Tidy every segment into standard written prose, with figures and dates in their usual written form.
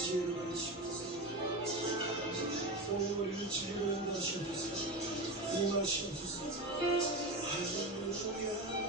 지혜를 가르치옵소서. 우리를 지혜로 인도하시옵소서. 인도하시옵소서. 할렐루야 할렐루야.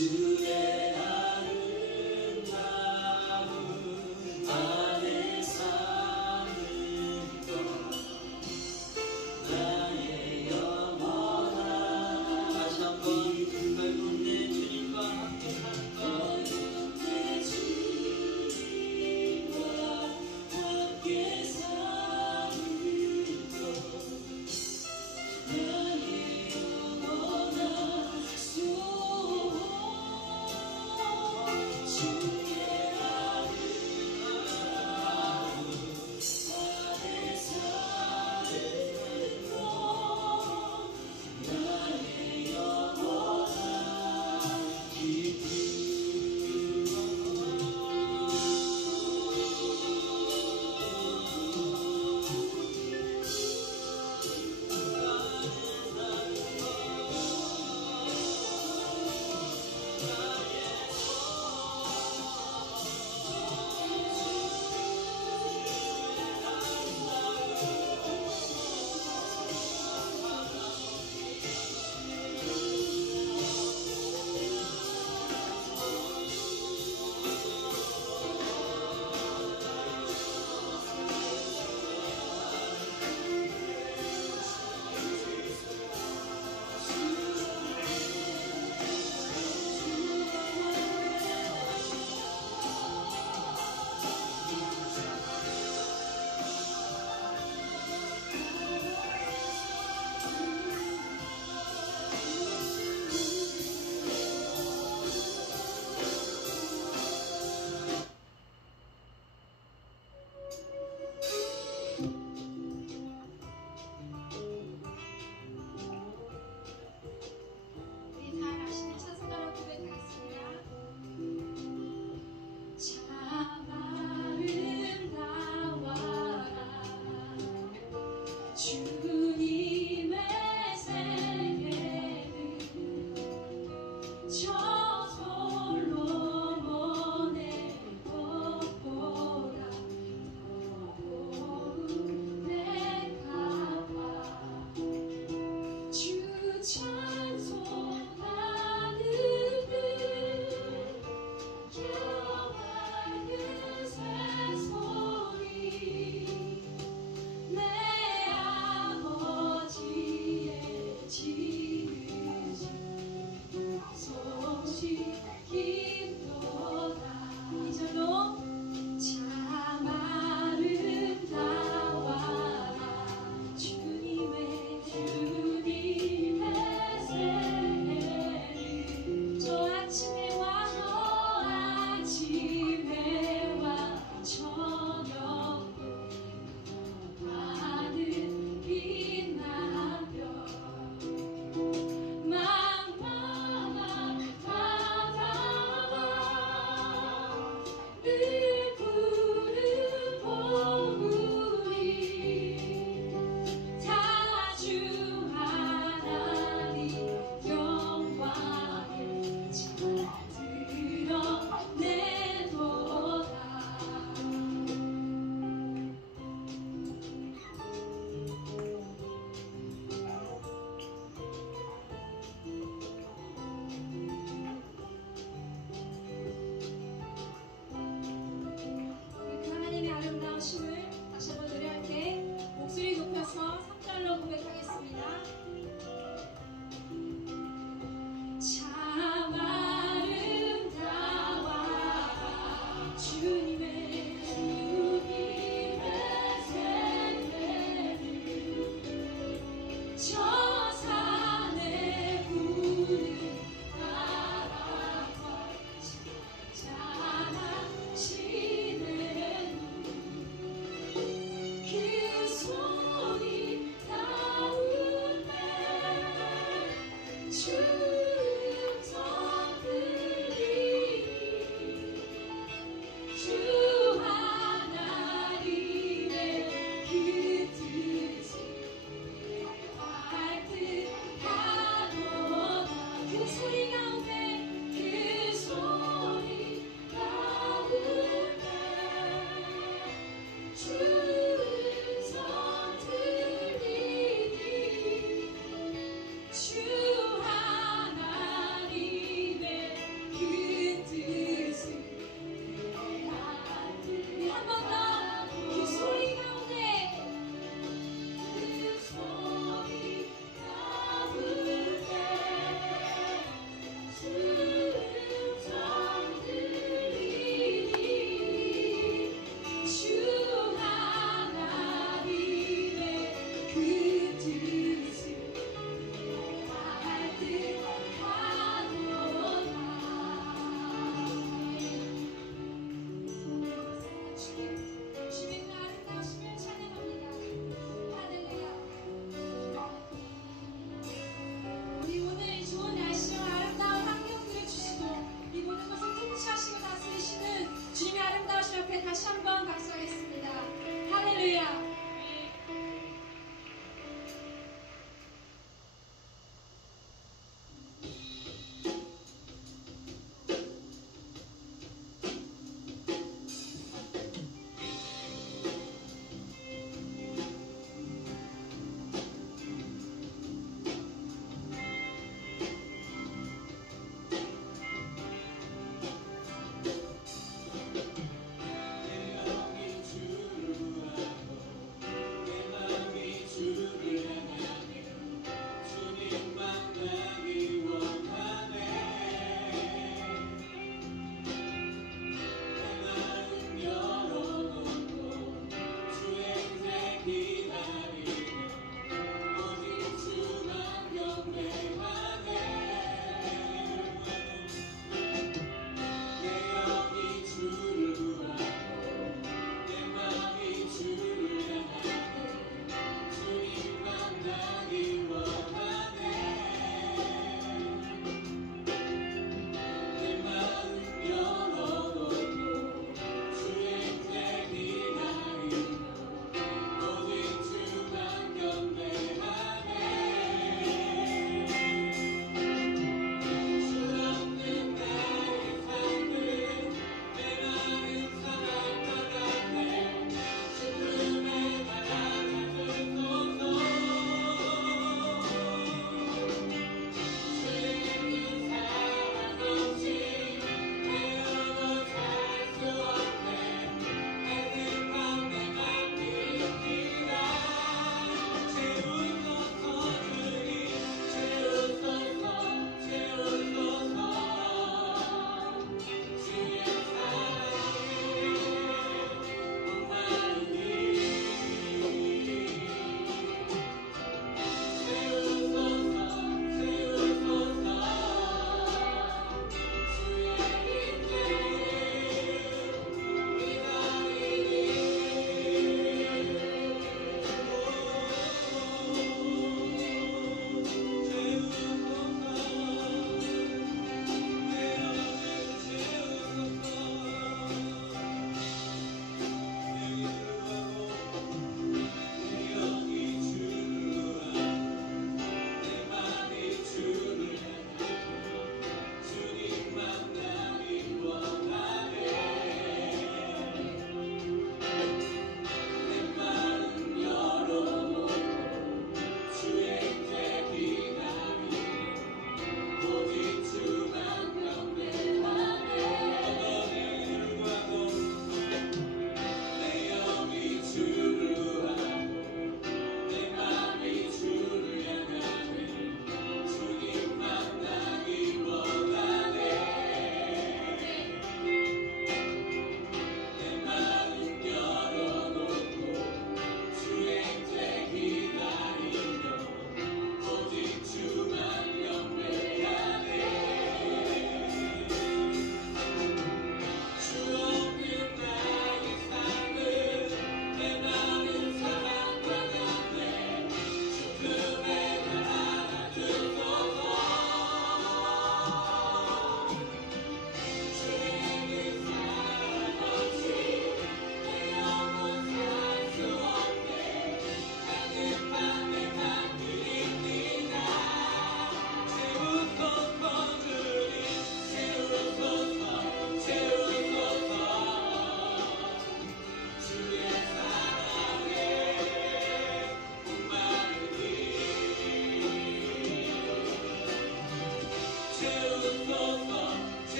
주의 아름다움 안에 사는 것 나의 영원한 다시 한번 넓은 내 주님과 함께 사는 것 내 주님과 함께 사는 것 나의 영원한 소원 주의 아름다움 안에 사는 것 나의 영원한 기쁨 우리 다 아시는 찬송가로 고백하겠습니다. 참 아름다워라 주님의 세계는 저 솔로몬의 것보다 더 고운 내 가와 주 찬송하는 여호와의 새소리 내 아버지의 지으신 소식이로다. 이절로 참 아름다워라 주님의 세계를 저 아침에 와 저녁도 하늘 빛나며 망망한 바다와 늘 푸른 보물이 다 주 하나님 영광을 잘 드러내도다. 우리 그 하나님의 아름다우심을 다시 한번 노래할 때 목소리 높여서 3절로 고백하겠습니다. 참 아름다워라 주님의 세계를 저 산에 부는 바람과 찬양하시는 그 소리 가운데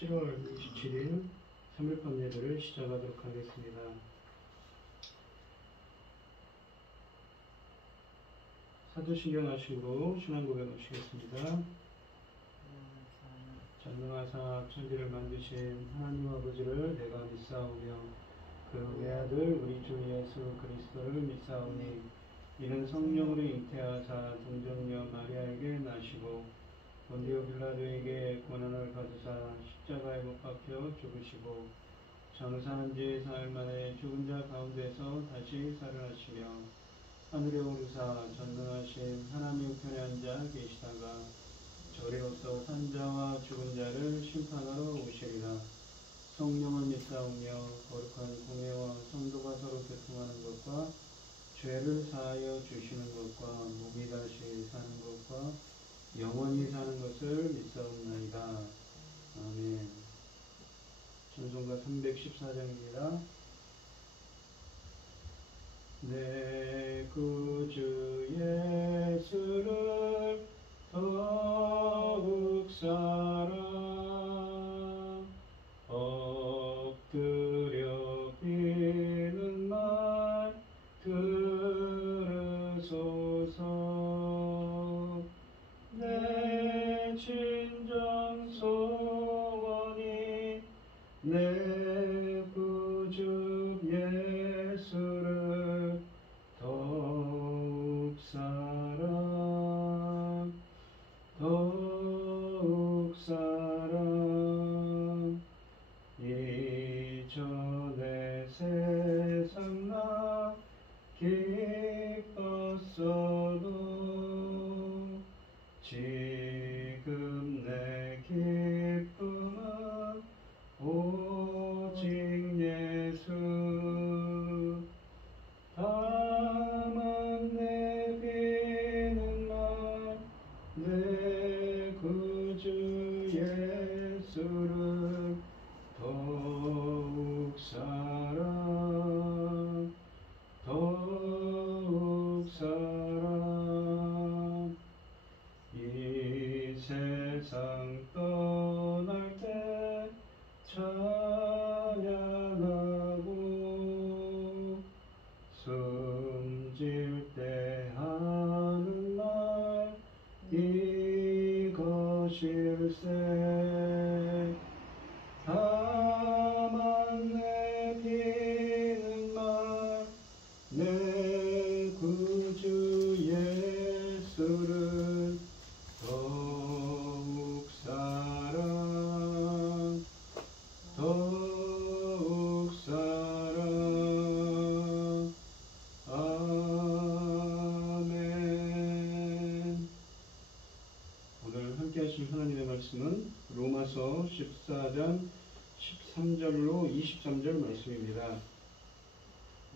7월 27일 3일밤 예배를 시작하도록 하겠습니다. 사도신경 하시고 신앙고백 하시겠습니다. 전능하사 천지를 만드신 하나님 아버지를 내가 믿사오며 그 외아들 우리 주 예수 그리스도를 믿사오니 이는 성령으로 잉태하사 동정녀 마리아에게 나시고 본디오 빌라도에게 고난을 받으사 십자가에 못 박혀 죽으시고 장사한 지 사흘 만에 죽은 자 가운데서 다시 살아나시며 하늘에 오르사 전능하신 하나님 우편에 앉아 계시다가 저리로서 산자와 죽은 자를 심판하러 오시리라. 성령을 믿사오며 거룩한 공예와 성도가 서로 교통하는 것과 죄를 사하여 주시는 것과 몸이 다시 사는 것과 영원히 사는 것을 믿사옵나이다. 아멘. 찬송가 314장입니다. 내 구주 예수를 더욱 사랑 엎드려 비는 말 들으소서. 내 진정 소원이 내 구주 예수를 더욱 사랑 더욱 사랑. 이전에 세상 나 기뻤어도 지금 내 기쁨은 오직 예수. 다만 내 비는 말 내 구주 예수를 더욱 사랑 더욱 사랑. 이 세상 떠날 때 찬양하고 숨질 때 하는 말 이것일세. 다만 내 비는 말 내 구주 예수를 더욱 사랑 더욱 사랑. 아멘. 오늘 함께 하실 하나님의 말씀은 로마서 14장 13절로 23절 말씀입니다.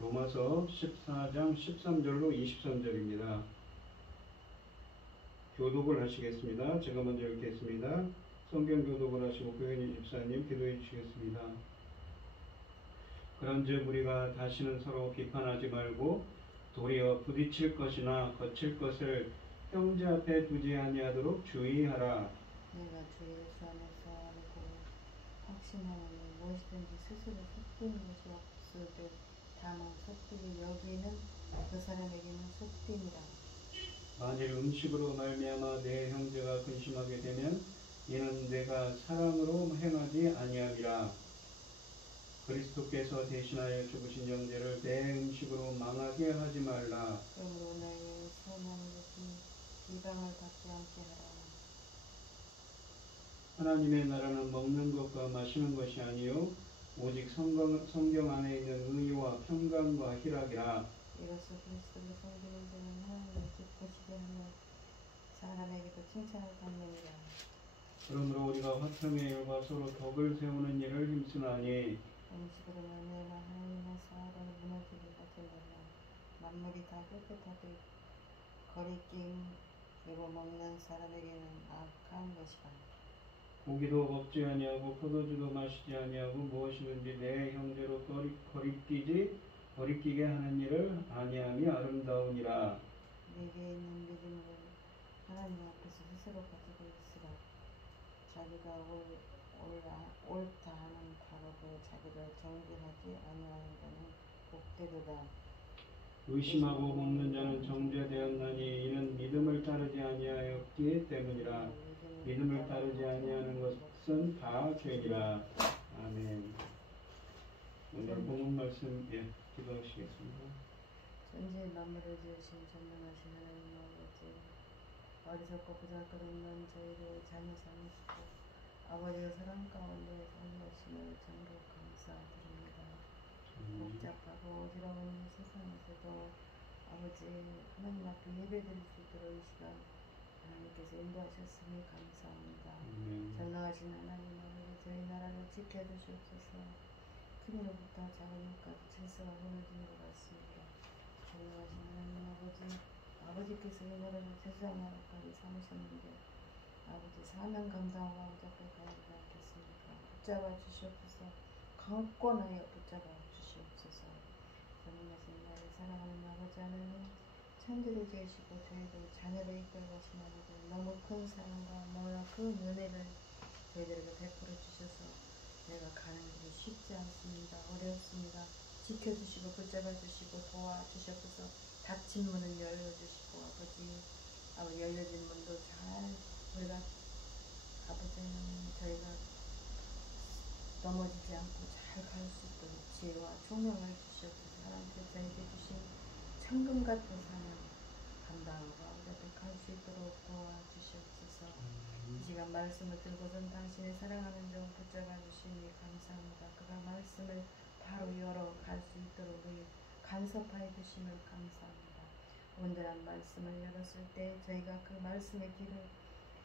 로마서 14장 13절로 23절입니다. 교독을 하시겠습니다. 제가 먼저 읽겠습니다. 성경 교독을 하시고 교인이 집사님 기도해 주시겠습니다. 그런즉 우리가 다시는 서로 비판하지 말고 도리어 부딪힐 것이나 거칠 것을 형제 앞에 두지 아니하도록 주의하라. 내가 주 예수 안에서 알고 확신하노니 무엇이든지 스스로 속된 것이 없으되 다만 속되게 여기는 그 사람에게는 속됨이라. 만일 음식으로 말미암아 내 형제가 근심하게 되면 이는 내가 사랑으로 행하지 아니함이라. 그리스도께서 대신하여 죽으신 형제를 내 음식으로 망하게 하지 말라. 그러므로 너희의 선한 것이 비방을 받지 않게 하라. 하나님의 나라는 먹는 것과 마시는 것이 아니요 오직 성경 안에 있는 의와 평강과 희락이라. 이로써 그리스도를 섬기는 자는 하나님을 기쁘시게 하며 사람에게도 칭찬을 받느니라. 그러므로 우리가 화평의 일과 서로 덕을 세우는 일을 힘쓰나니 음식으로 말미암아 하나님의 사랑을 무너지게 하지 말라. 만물이 다 깨끗하되 거리끼고 먹는 사람에게는 악한 것이라. 고기도 먹지 아니하고 포도주도 마시지 아니하고 무엇이든지 내 형제로 거리끼게 하는 일을 아니함이 아름다우니라. 내게 있는 믿음을 하나님 앞에서 스스로 가지고 있으라. 자기가 옳다 하는 과거에 자기를 정죄하지 아니하는 자는 복되도다. 의심하고 먹는 자는 정죄되었나니 이는 믿음을 따르지 아니하였기 때문이라. 믿음을 따르지 아니하는 것은 다 죄니라. 아멘. 오늘 본문 말씀 기도하시겠습니다. 전지의 만물을 지으신 전능하신 하나님 아버지, 어리석고 보잘것없는 저희를 자녀 삼으시고 아버지의 사랑 가운데 살려하심을 참으로 감사드립니다. 복잡하고 어지러운 이 세상에서도 아버지 하나님 앞에 예배드릴 수 있도록 이 시간 하나님께서 인도하셨으니 감사합니다. 전능하신 하나님 아버지, 저희 나라를 지켜주시옵소서. 큰일부터 작은 일까지 질서가 무너지는 것 같습니다. 전능하신 하나님 아버지께서 이 나라를 제사장 나라까지 삼으셨는데 아버지 사명 감당하고 아버지 앞에 가야 하지 않겠습니까? 붙잡아 주시옵소서. 강권하여 붙잡아 주시옵소서. 전능하신 나를 사랑하는 아버지 하나님, 천지를 지으시고 저희들 자녀를 이끌어가신 아버지, 너무 큰 사랑과 너무나 큰 은혜를 저희들에게 베풀어 주셔서 내가 가는 길이 쉽지 않습니다. 어렵습니다. 지켜주시고 붙잡아 주시고 도와주시옵소서. 닫힌 문을 열어주시고 아버지 열려진 문도 잘 우리가 아버지 저희가 넘어지지 않고 잘 갈 수 있도록 지혜와 총명을 주시옵소서. 하나님께서 저희에게 주신 천금 같은 사명 감당하고 아버지 앞에 갈 수 있도록 도와주시옵소서. 이 시간 말씀을 들고선 당신의 사랑하는 종 붙잡아 주시니 감사합니다. 그가 말씀을 바로 열어 갈 수 있도록 간섭하여 주심을 감사합니다. 온전한 말씀을 열었을 때 저희가 그 말씀의 길을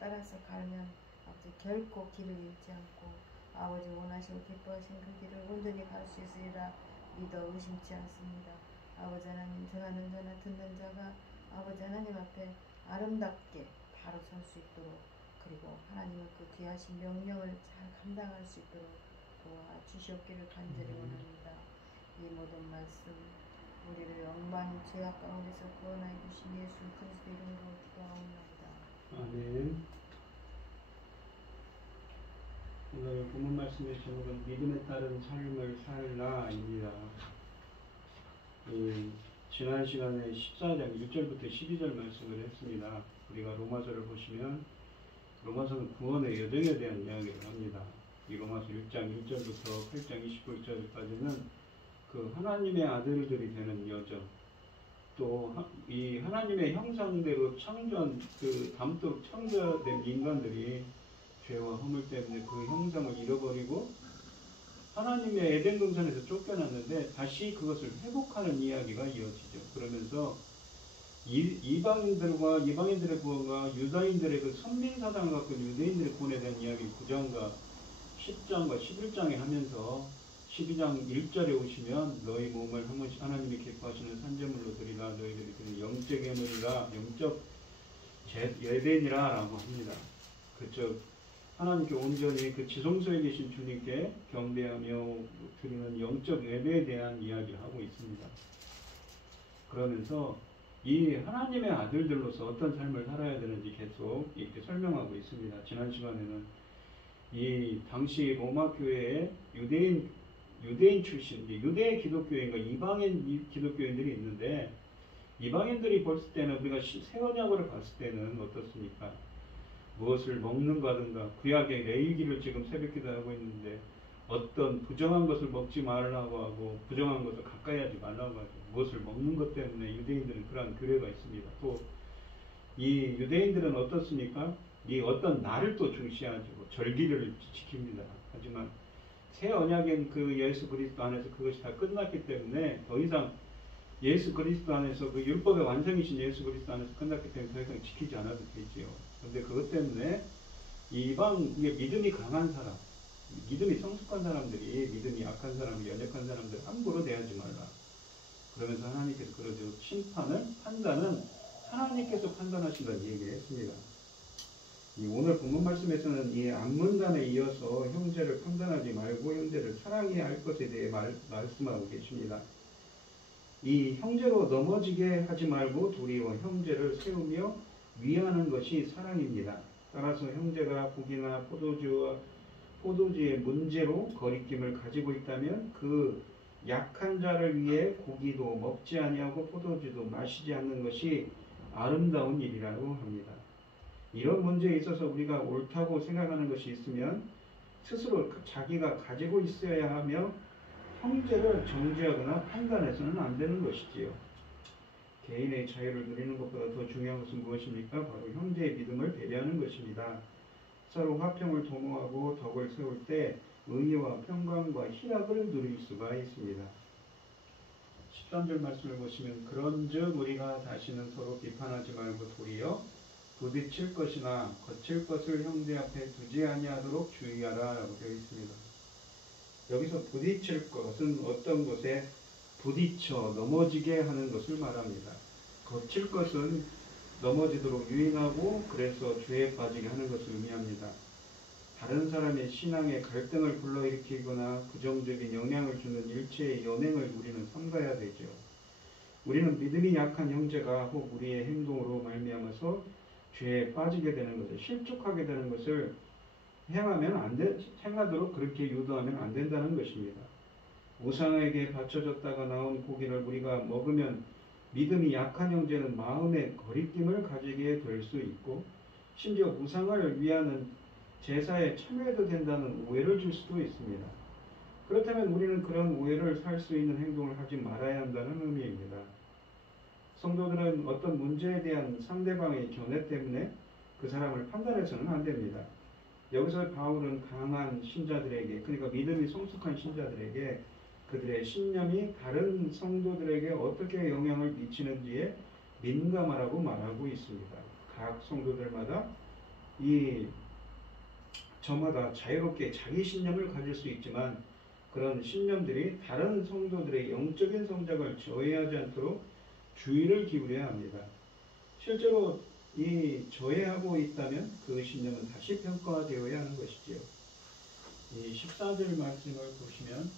따라서 가면 아버지 결코 길을 잃지 않고 아버지 원하시고 기뻐하신 그 길을 온전히 갈 수 있으리라 믿어 의심치 않습니다. 아버지 하나님, 전하는 자나 듣는 자가 아버지 하나님 앞에 아름답게 바로 설 수 있도록, 그리고 하나님의 그 귀하신 명령을 잘 감당할 수 있도록 도와주시옵기를 간절히 원합니다. 이 모든 말씀 우리를 영광 죄악 가운데서 구원하여 주신 예수 그리스도 이름으로 기도하옵나이다. 아멘. 오늘 본문 말씀의 제목은 믿음에 따른 삶을 살라입니다. 지난 시간에 14장 1절부터 12절 말씀을 했습니다. 우리가 로마서를 보시면 로마서는 구원의 여정에 대한 이야기를 합니다. 이 로마서 6장 1절부터 8장 29절까지는 그 하나님의 아들들이 되는 여정, 또 이 하나님의 형상대로 담도록 창조된 인간들이 죄와 허물 때문에 그 형상을 잃어버리고 하나님의 에덴 동산에서 쫓겨났는데 다시 그것을 회복하는 이야기가 이어지죠. 그러면서 이방인들의 구원과 유다인들의 그 선민사상을 갖고 유대인들의 구원에 대한 이야기 9장과 10장과 11장에 하면서 12장 1절에 오시면 너희 몸을 한 번씩 하나님이 기뻐하시는 산제물로 드리라. 너희들이 드리는 영적 예물이라, 영적 예배니라 라고 합니다. 그쪽 하나님께 온전히 그 지성소에 계신 주님께 경배하며 드리는 영적 예배에 대한 이야기를 하고 있습니다. 그러면서 이 하나님의 아들들로서 어떤 삶을 살아야 되는지 계속 이렇게 설명하고 있습니다. 지난 시간에는 이 당시 로마 교회에 유대인 출신, 유대 기독교인과 이방인 기독교인들이 있는데, 이방인들이 봤을 때는 우리가 새 언약으로 봤을 때는 어떻습니까? 무엇을 먹는가든가, 구약의 레위기를 지금 새벽기도 하고 있는데 어떤 부정한 것을 먹지 말라고 하고 부정한 것을 가까이 하지 말라고 하죠. 무엇을 먹는 것 때문에 유대인들은 그러한 규례가 있습니다. 또 이 유대인들은 어떻습니까? 이 어떤 날을 또 중시하죠. 절기를 지킵니다. 하지만 새 언약인 그 예수 그리스도 안에서 그것이 다 끝났기 때문에 더 이상 예수 그리스도 안에서 그 율법의 완성이신 예수 그리스도 안에서 끝났기 때문에 더 이상 지키지 않아도 되지요. 그런데 그것 때문에 믿음이 강한 사람, 믿음이 성숙한 사람들이 믿음이 약한 사람, 연약한 사람들 함부로 대하지 말라. 그러면서 하나님께서 그러죠. 판단은 하나님께서 판단하신다는 얘기를 했습니다. 오늘 본문 말씀에서는 이 앞문단에 이어서 형제를 판단하지 말고 형제를 사랑해야 할 것에 대해 말씀하고 계십니다. 이 형제로 넘어지게 하지 말고 도리어 형제를 세우며 위하는 것이 사랑입니다. 따라서 형제가 고기나 포도주와 포도주의 문제로 거리낌을 가지고 있다면 그 약한 자를 위해 고기도 먹지 아니하고 포도주도 마시지 않는 것이 아름다운 일이라고 합니다. 이런 문제에 있어서 우리가 옳다고 생각하는 것이 있으면 스스로 자기가 가지고 있어야 하며 형제를 정죄하거나 판단해서는 안 되는 것이지요. 개인의 자유를 누리는 것보다 더 중요한 것은 무엇입니까? 바로 형제의 믿음을 배려하는 것입니다. 서로 화평을 도모하고 덕을 세울 때 의와 평강과 희락을 누릴 수가 있습니다. 13절 말씀을 보시면 그런즉 우리가 다시는 서로 비판하지 말고 도리어 부딪힐 것이나 거칠 것을 형제 앞에 두지 아니하도록 주의하라 라고 되어 있습니다. 여기서 부딪힐 것은 어떤 것에 부딪혀 넘어지게 하는 것을 말합니다. 거칠 것은 넘어지도록 유인하고 그래서 죄에 빠지게 하는 것을 의미합니다. 다른 사람의 신앙에 갈등을 불러일으키거나 부정적인 영향을 주는 일체의 연행을 우리는 삼가야 되죠. 우리는 믿음이 약한 형제가 혹 우리의 행동으로 말미암아서 죄에 빠지게 되는 것을, 실족하게 되는 것을 행하도록 그렇게 유도하면 안 된다는 것입니다. 우상에게 바쳐졌다가 나온 고기를 우리가 먹으면 믿음이 약한 형제는 마음의 거리낌을 가지게 될 수 있고 심지어 우상을 위하는 제사에 참여해도 된다는 오해를 줄 수도 있습니다. 그렇다면 우리는 그런 오해를 살 수 있는 행동을 하지 말아야 한다는 의미입니다. 성도들은 어떤 문제에 대한 상대방의 견해 때문에 그 사람을 판단해서는 안 됩니다. 여기서 바울은 강한 신자들에게, 그러니까 믿음이 성숙한 신자들에게 그들의 신념이 다른 성도들에게 어떻게 영향을 미치는지에 민감하라고 말하고 있습니다. 각 성도들마다 저마다 자유롭게 자기 신념을 가질 수 있지만 그런 신념들이 다른 성도들의 영적인 성장을 저해하지 않도록 주의를 기울여야 합니다. 실제로 저해하고 있다면 그 신념은 다시 평가되어야 하는 것이지요. 이 14절 말씀을 보시면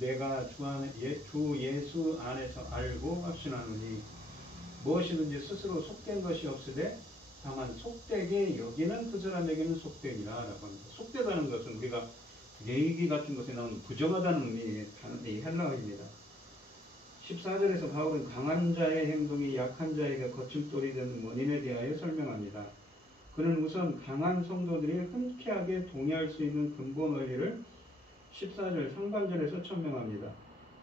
내가 주 예수 안에서 알고 확신하노니 무엇이든지 스스로 속된 것이 없으되 다만 속되게 여기는 그 사람에게는 속되니라 라고 합니다. 속되다는 것은 우리가 얘기 같은 것에 나오는 부정하다는 의미의 헬라어입니다. 14절에서 바울은 강한 자의 행동이 약한 자에게 거침돌이 되는 원인에 대하여 설명합니다. 그는 우선 강한 성도들이 흔쾌하게 동의할 수 있는 근본 원리를 14절 상반절에서 천명합니다.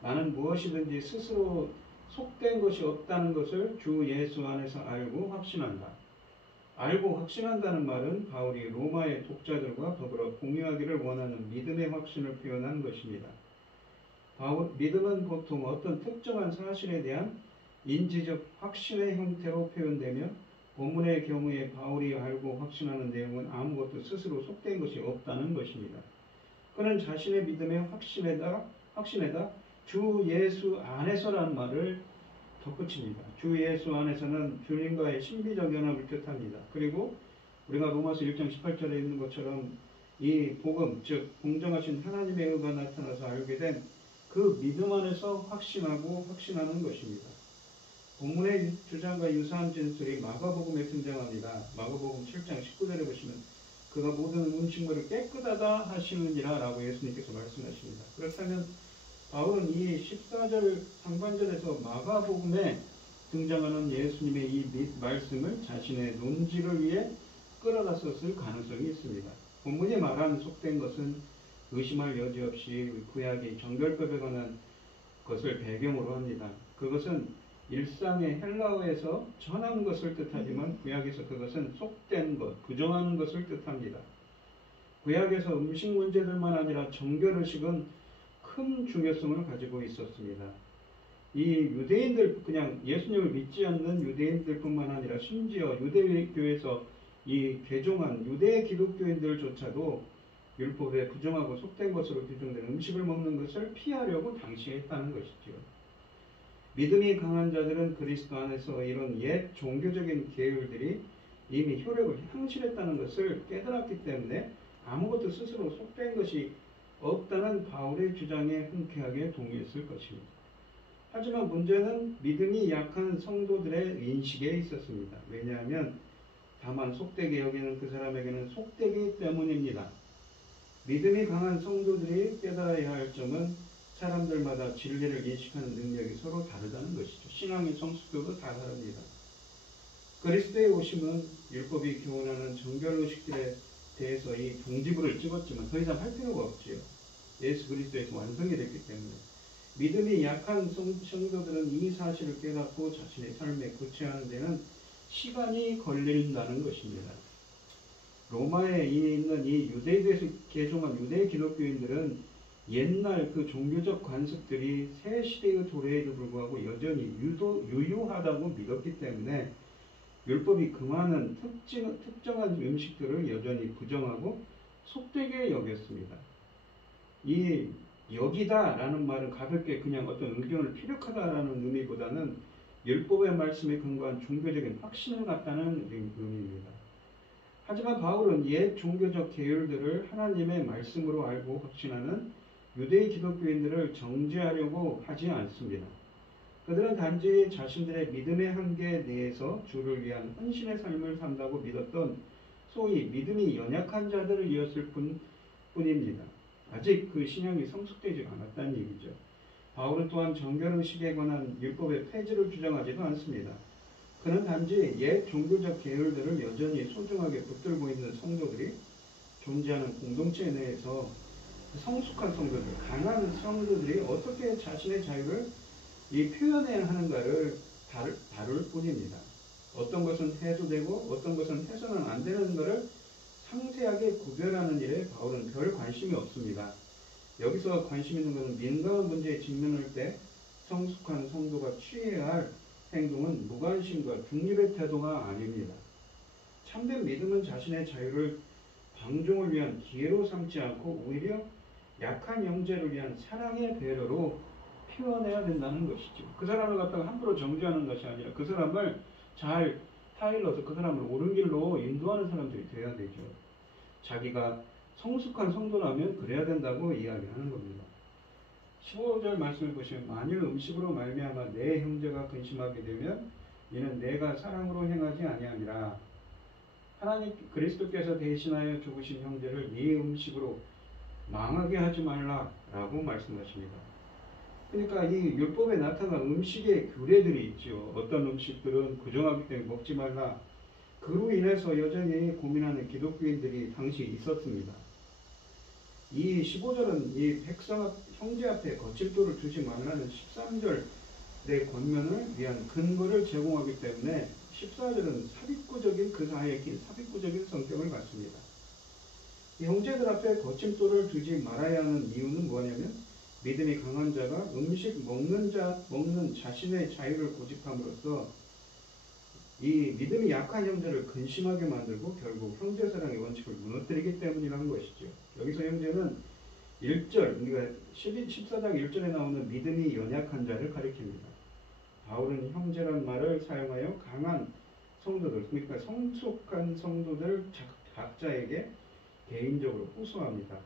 나는 무엇이든지 스스로 속된 것이 없다는 것을 주 예수 안에서 알고 확신한다. 알고 확신한다는 말은 바울이 로마의 독자들과 더불어 공유하기를 원하는 믿음의 확신을 표현한 것입니다. 믿음은 보통 어떤 특정한 사실에 대한 인지적 확신의 형태로 표현되며 본문의 경우에 바울이 알고 확신하는 내용은 아무것도 스스로 속된 것이 없다는 것입니다. 그는 자신의 믿음의 확신에다 주 예수 안에서라는 말을 덧붙입니다. 주 예수 안에서는 주님과의 신비적 연합을 뜻합니다. 그리고 우리가 로마서 1장 18절에 있는 것처럼 이 복음, 즉 공정하신 하나님의 의가 나타나서 알게 된 그 믿음 안에서 확신하고 확신하는 것입니다. 본문의 주장과 유사한 진술이 마가복음에 등장합니다. 마가복음 7장 19절에 보시면 그가 모든 음식물을 깨끗하다 하시느니라 라고 예수님께서 말씀하십니다. 그렇다면 바울은 이 14절 상반절에서 마가복음에 등장하는 예수님의 이 말씀을 자신의 논지를 위해 끌어다 썼을 가능성이 있습니다. 본문이 말하는 속된 것은 의심할 여지 없이 구약의 정결법에 관한 것을 배경으로 합니다. 그것은 일상의 헬라어에서 전한 것을 뜻하지만 구약에서 그것은 속된 것, 부정하는 것을 뜻합니다. 구약에서 음식 문제들만 아니라 정결의식은 큰 중요성을 가지고 있었습니다. 이 유대인들, 그냥 예수님을 믿지 않는 유대인들뿐만 아니라 심지어 유대교에서 이 개종한 유대 기독교인들조차도 율법에 부정하고 속된 것으로 규정된 음식을 먹는 것을 피하려고 당시에 했다는 것이죠. 믿음이 강한 자들은 그리스도 안에서 이런 옛 종교적인 계율들이 이미 효력을 향실했다는 것을 깨달았기 때문에 아무것도 스스로 속된 것이 없다는 바울의 주장에 흔쾌하게 동의했을 것입니다. 하지만 문제는 믿음이 약한 성도들의 인식에 있었습니다. 왜냐하면 다만 속되게 여기는 그 사람에게는 속되기 때문입니다. 믿음이 강한 성도들이 깨달아야 할 점은 사람들마다 진리를 인식하는 능력이 서로 다르다는 것이죠. 신앙의 성숙도도 다 다릅니다. 그리스도의 오심은 율법이 교훈하는 정결의식들에 대해서 이 종지부를 찍었지만 더 이상 할 필요가 없지요. 예수 그리스도에서 완성이 됐기 때문에. 믿음이 약한 성도들은 이 사실을 깨닫고 자신의 삶에 구체하는 데는 시간이 걸린다는 것입니다. 로마에 있는 이 유대교에서 개종한 유대 기독교인들은 옛날 그 종교적 관습들이 새 시대의 도래에도 불구하고 여전히 유효하다고 믿었기 때문에 율법이 금하는 특정한 음식들을 여전히 부정하고 속되게 여겼습니다. 이 여기다라는 말은 가볍게 그냥 어떤 의견을 피력하다라는 의미보다는 율법의 말씀에 근거한 종교적인 확신을 갖다는 의미입니다. 하지만 바울은 옛 종교적 계율들을 하나님의 말씀으로 알고 확신하는 유대인 기독교인들을 정죄하려고 하지 않습니다. 그들은 단지 자신들의 믿음의 한계 내에서 주를 위한 헌신의 삶을 산다고 믿었던 소위 믿음이 연약한 자들이었을 뿐입니다. 아직 그 신앙이 성숙되지 않았다는 얘기죠. 바울은 또한 정결의식에 관한 율법의 폐지를 주장하지도 않습니다. 그는 단지 옛 종교적 계율들을 여전히 소중하게 붙들고 있는 성도들이 존재하는 공동체 내에서 성숙한 성도들, 강한 성도들이 어떻게 자신의 자유를 표현해야 하는가를 다룰 뿐입니다. 어떤 것은 해도 되고 어떤 것은 해서는 안 되는 것을 상세하게 구별하는 일에 바울은 별 관심이 없습니다. 여기서 관심 있는 것은 민감한 문제에 직면할 때 성숙한 성도가 취해야 할 행동은 무관심과 중립의 태도가 아닙니다. 참된 믿음은 자신의 자유를 방종을 위한 기회로 삼지 않고 오히려 약한 형제를 위한 사랑의 배려로 표현해야 된다는 것이죠. 그 사람을 갖다가 함부로 정죄하는 것이 아니라 그 사람을 잘 타일러서 그 사람을 옳은 길로 인도하는 사람들이 돼야 되죠. 자기가 성숙한 성도라면 그래야 된다고 이야기하는 겁니다. 15절 말씀을 보시면 만일 음식으로 말미암아 내 형제가 근심하게 되면 이는 내가 사랑으로 행하지 아니함이라. 하나님 그리스도께서 대신하여 죽으신 형제를 네 음식으로 망하게 하지 말라라고 말씀하십니다. 그러니까 이 율법에 나타난 음식의 규례들이 있죠. 어떤 음식들은 부정하기 때문에 먹지 말라. 그로 인해서 여전히 고민하는 기독교인들이 당시 있었습니다. 이 15절은 이 백성 형제 앞에 거칠도를 두지 말라는 13절의 권면을 위한 근거를 제공하기 때문에 14절은 삽입구적인 그 사이에 낀 삽입구적인 성격을 갖습니다. 이 형제들 앞에 거침돌을 두지 말아야 하는 이유는 뭐냐면 믿음이 강한 자가 음식 먹는 자신의 자유를 고집함으로써 이 믿음이 약한 형제를 근심하게 만들고 결국 형제사랑의 원칙을 무너뜨리기 때문이라는 것이죠. 여기서 형제는 1절, 그러니까 14장 1절에 나오는 믿음이 연약한 자를 가리킵니다. 바울은 형제란 말을 사용하여 강한 성도들, 그러니까 성숙한 성도들 각자에게 개인적으로 호소합니다.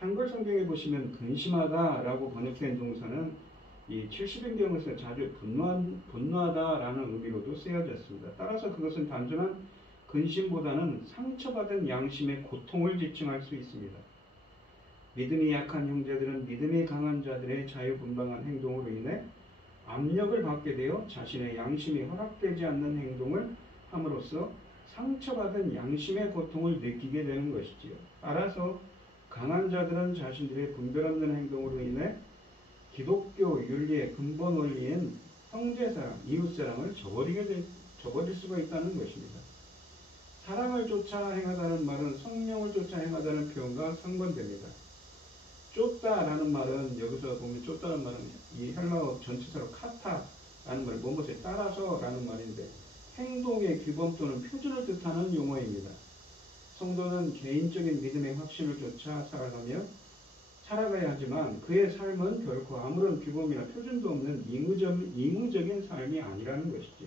한글 성경에 보시면 근심하다라고 번역된 동사는 이 70인경에서 자주 분노하다라는 의미로도 쓰여졌습니다. 따라서 그것은 단순한 근심보다는 상처받은 양심의 고통을 지칭할 수 있습니다. 믿음이 약한 형제들은 믿음이 강한 자들의 자유분방한 행동으로 인해 압력을 받게 되어 자신의 양심이 허락되지 않는 행동을 함으로써 상처받은 양심의 고통을 느끼게 되는 것이지요. 따라서 강한 자들은 자신들의 분별 없는 행동으로 인해 기독교 윤리의 근본 원리인 형제사랑, 이웃사랑을 저버릴 수가 있다는 것입니다. 사랑을 쫓아 행하다는 말은 성령을 쫓아 행하다는 표현과 상반됩니다. 쫓다라는 말은 여기서 보면 쫓다는 말은 이 헬라어 전치사로 카타라는 말, 무엇에 따라서라는 말인데 행동의 규범 또는 표준을 뜻하는 용어입니다. 성도는 개인적인 믿음의 확신을 쫓아 살아가야 하지만 그의 삶은 결코 아무런 규범이나 표준도 없는 의무적인 삶이 아니라는 것이죠.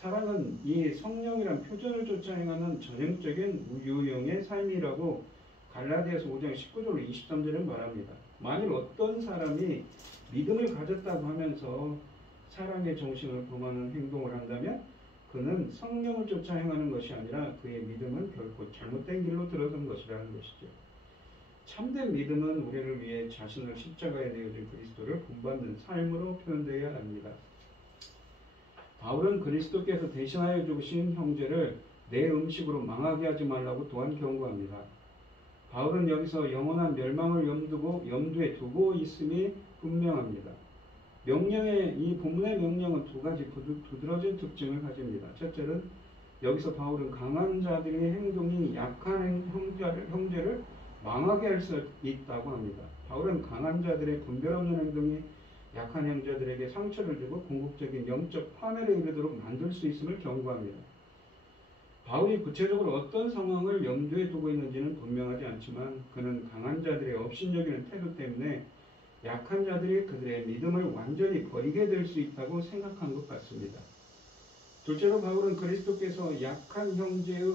사랑은 이 성령이란 표준을 쫓아 행하는 전형적인 유형의 삶이라고 갈라디아서 5장 19절 23절에 말합니다. 만일 어떤 사람이 믿음을 가졌다고 하면서 사랑의 정신을 범하는 행동을 한다면 그는 성령을 쫓아 행하는 것이 아니라 그의 믿음은 결코 잘못된 길로 들어선 것이라는 것이죠. 참된 믿음은 우리를 위해 자신을 십자가에 내어준 그리스도를 본받는 삶으로 표현되어야 합니다. 바울은 그리스도께서 대신하여 죽으신 형제를 내 음식으로 망하게 하지 말라고 또한 경고합니다. 바울은 여기서 영원한 멸망을 염두에 두고 있음이 분명합니다. 이 본문의 명령은 두 가지 두드러진 특징을 가집니다. 첫째는 여기서 바울은 강한 자들의 행동이 약한 형제를 망하게 할 수 있다고 합니다. 바울은 강한 자들의 분별 없는 행동이 약한 형제들에게 상처를 주고 궁극적인 영적 파멸에 이르도록 만들 수 있음을 경고합니다. 바울이 구체적으로 어떤 상황을 염두에 두고 있는지는 분명하지 않지만 그는 강한 자들의 업신여기는 태도 때문에 약한 자들이 그들의 믿음을 완전히 버리게 될 수 있다고 생각한 것 같습니다. 둘째로 바울은 그리스도께서 약한 형제의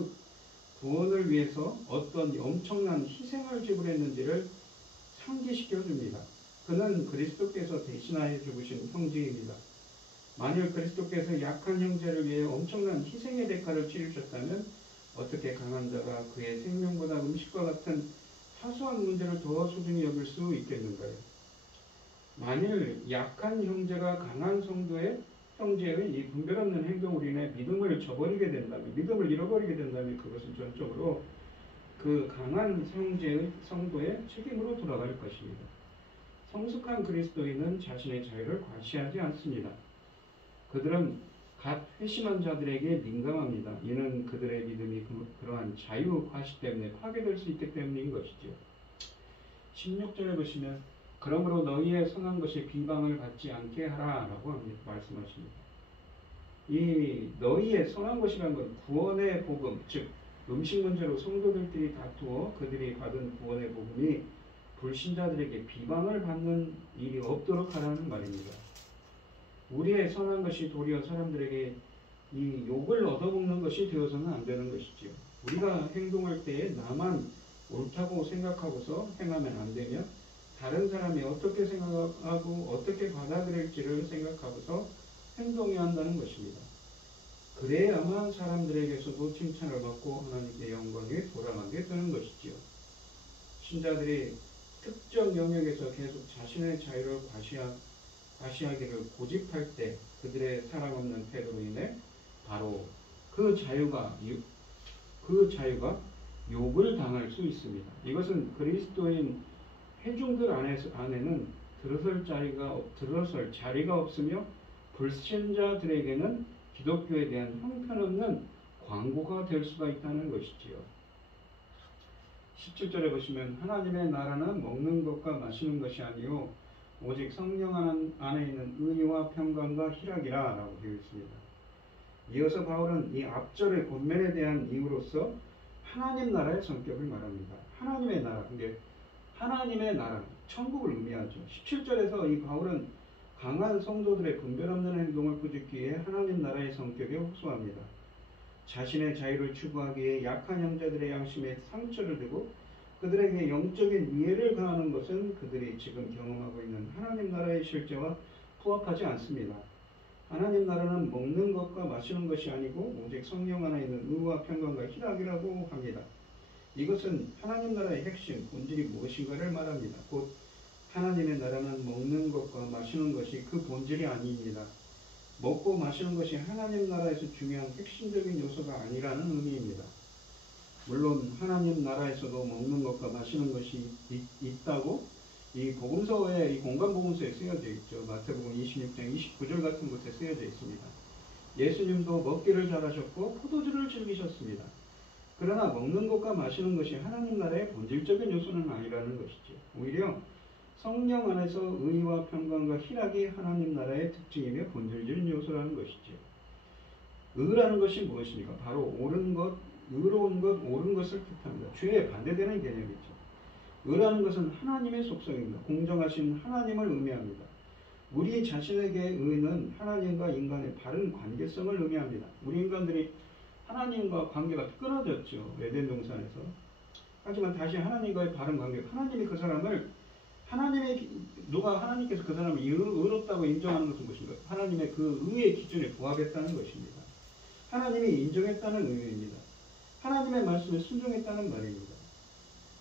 구원을 위해서 어떤 엄청난 희생을 지불했는지를 상기시켜 줍니다. 그는 그리스도께서 대신하여 죽으신 형제입니다. 만일 그리스도께서 약한 형제를 위해 엄청난 희생의 대가를 치르셨다면 어떻게 강한 자가 그의 생명보다 음식과 같은 사소한 문제를 더 소중히 여길 수 있겠는가요? 만일 약한 형제가 강한 형제의 이 분별 없는 행동으로 인해 믿음을 잃어버리게 된다면 그것은 전적으로 그 강한 성도의 책임으로 돌아갈 것입니다. 성숙한 그리스도인은 자신의 자유를 과시하지 않습니다. 그들은 갓 회심한 자들에게 민감합니다. 이는 그들의 믿음이 그러한 자유 과시 때문에 파괴될 수 있기 때문인 것이죠. 16절에 보시면 그러므로 너희의 선한 것이 비방을 받지 않게 하라 라고 말씀하십니다. 이 너희의 선한 것이라는 건 구원의 복음, 즉 음식 문제로 성도들끼리 다투어 그들이 받은 구원의 복음이 불신자들에게 비방을 받는 일이 없도록 하라는 말입니다. 우리의 선한 것이 도리어 사람들에게 이 욕을 얻어먹는 것이 되어서는 안 되는 것이지요. 우리가 행동할 때에 나만 옳다고 생각하고서 행하면 안 되며 다른 사람이 어떻게 생각하고 어떻게 받아들일지를 생각하고서 행동해야 한다는 것입니다. 그래야만 사람들에게서도 칭찬을 받고 하나님께 영광이 돌아가게 되는 것이지요. 신자들이 특정 영역에서 계속 자신의 자유를 과시하기를 고집할 때 그들의 사랑 없는 태도로 인해 바로 그 자유가 욕을 당할 수 있습니다. 이것은 그리스도인 회중들 안에는 들어설 자리가 없으며 불신자들에게는 기독교에 대한 형편없는 광고가 될 수가 있다는 것이지요. 17절에 보시면 하나님의 나라는 먹는 것과 마시는 것이 아니요 오직 성령 안에 있는 의와 평강과 희락이라 라고 되어 있습니다. 이어서 바울은 이 앞절의 본면에 대한 이유로서 하나님 나라의 성격을 말합니다. 하나님의 나라, 그게 하나님의 나라, 천국을 의미하죠. 17절에서 이 바울은 강한 성도들의 분별 없는 행동을 꾸짖기 위해 하나님 나라의 성격에 호소합니다. 자신의 자유를 추구하기에 약한 형제들의 양심에 상처를 주고 그들에게 영적인 위해를 가하는 것은 그들이 지금 경험하고 있는 하나님 나라의 실제와 부합하지 않습니다. 하나님 나라는 먹는 것과 마시는 것이 아니고 오직 성령 안에 있는 의와 평강과 희락이라고 합니다. 이것은 하나님 나라의 핵심, 본질이 무엇인가를 말합니다. 곧 하나님의 나라는 먹는 것과 마시는 것이 그 본질이 아닙니다. 먹고 마시는 것이 하나님 나라에서 중요한 핵심적인 요소가 아니라는 의미입니다. 물론 하나님 나라에서도 먹는 것과 마시는 것이 있다고 이 복음서에, 이 공간 복음서에 쓰여져 있죠. 마태복음 26장 29절 같은 곳에 쓰여져 있습니다. 예수님도 먹기를 잘하셨고 포도주를 즐기셨습니다. 그러나 먹는 것과 마시는 것이 하나님 나라의 본질적인 요소는 아니라는 것이죠. 오히려 성령 안에서 의와 평강과 희락이 하나님 나라의 특징이며 본질적인 요소라는 것이죠. 의라는 것이 무엇입니까? 바로 옳은 것, 의로운 것, 옳은 것을 뜻합니다. 죄에 반대되는 개념이죠. 의라는 것은 하나님의 속성입니다. 공정하신 하나님을 의미합니다. 우리 자신에게 의는 하나님과 인간의 바른 관계성을 의미합니다. 우리 인간들이 하나님과 관계가 끊어졌죠. 에덴 동산에서. 하지만 다시 하나님과의 바른 관계, 하나님께서 그 사람을 의롭다고 인정하는 것은 무엇인가? 하나님의 그 의의 기준에 부합했다는 것입니다. 하나님이 인정했다는 의미입니다. 하나님의 말씀에 순종했다는 말입니다.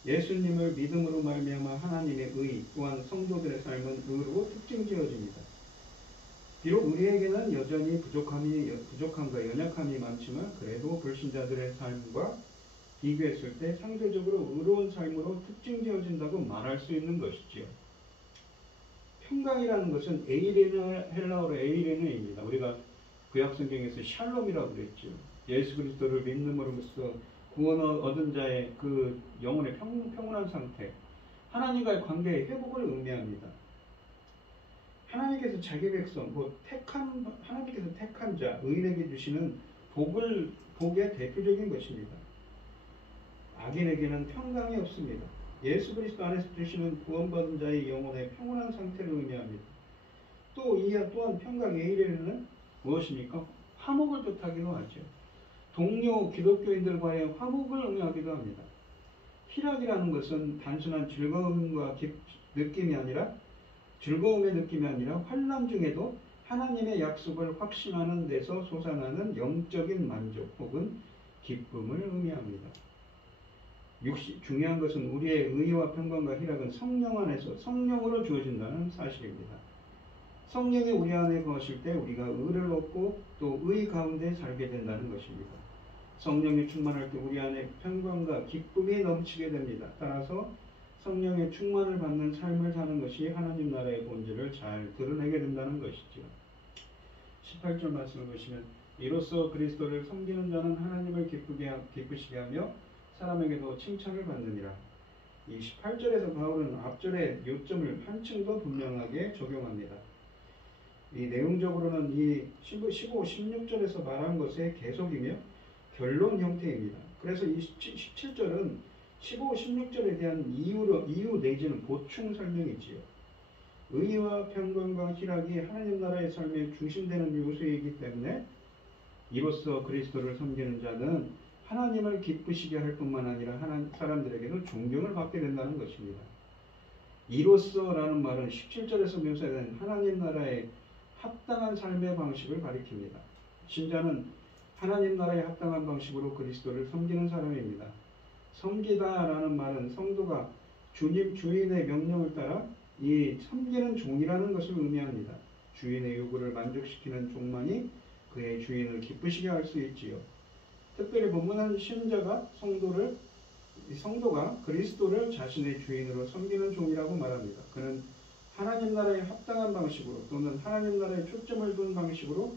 예수님을 믿음으로 말미암아 하나님의 의 또한 성도들의 삶은 의로 특징지어집니다. 비록 우리에게는 여전히 부족함과 연약함이 많지만 그래도 불신자들의 삶과 비교했을 때 상대적으로 의로운 삶으로 특징지어진다고 말할 수 있는 것이지요. 평강이라는 것은 헬라어로 에이레네입니다. 우리가 구약성경에서 샬롬이라고 그랬죠. 예수 그리스도를 믿음으로써 구원을 얻은 자의 그 영혼의 평온한 상태, 하나님과의 관계의 회복을 의미합니다. 하나님께서 자기 백성, 하나님께서 택한 자, 의인에게 주시는 복의 대표적인 것입니다. 악인에게는 평강이 없습니다. 예수 그리스도 안에서 주시는 구원받은 자의 영혼의 평온한 상태를 의미합니다. 또한 평강 에이레는 무엇입니까? 화목을 뜻하기도 하죠. 동료 기독교인들과의 화목을 의미하기도 합니다. 희락이라는 것은 단순한 즐거움의 느낌이 아니라 환난 중에도 하나님의 약속을 확신하는 데서 솟아나는 영적인 만족 혹은 기쁨을 의미합니다. 중요한 것은 우리의 의와 평강과 희락은 성령 안에서 성령으로 주어진다는 사실입니다. 성령이 우리 안에 거하실 때 우리가 의를 얻고 또 의 가운데 살게 된다는 것입니다. 성령이 충만할 때 우리 안에 평강과 기쁨이 넘치게 됩니다. 따라서 성령의 충만을 받는 삶을 사는 것이 하나님 나라의 본질을 잘 드러내게 된다는 것이죠. 18절 말씀을 보시면 이로써 그리스도를 섬기는 자는 하나님을 기쁘시게 하며 사람에게도 칭찬을 받느니라. 이 18절에서 바울은 앞절의 요점을 한층 더 분명하게 적용합니다. 이 내용적으로는 이 15, 16절에서 말한 것의 계속이며 결론 형태입니다. 그래서 이 17절은 15, 16절에 대한 이유 내지는 보충 설명이지요. 의와 평강과 희락이 하나님 나라의 삶의 중심되는 요소이기 때문에 이로써 그리스도를 섬기는 자는 하나님을 기쁘시게 할 뿐만 아니라 사람들에게도 존경을 받게 된다는 것입니다. 이로써라는 말은 17절에서 묘사된 하나님 나라의 합당한 삶의 방식을 가리킵니다. 신자는 하나님 나라의 합당한 방식으로 그리스도를 섬기는 사람입니다. 섬기다라는 말은 성도가 주인의 명령을 따라 이 섬기는 종이라는 것을 의미합니다. 주인의 요구를 만족시키는 종만이 그의 주인을 기쁘시게 할 수 있지요. 특별히 본문은 성도가 그리스도를 자신의 주인으로 섬기는 종이라고 말합니다. 그는 하나님 나라의 합당한 방식으로 또는 하나님 나라에 초점을 둔 방식으로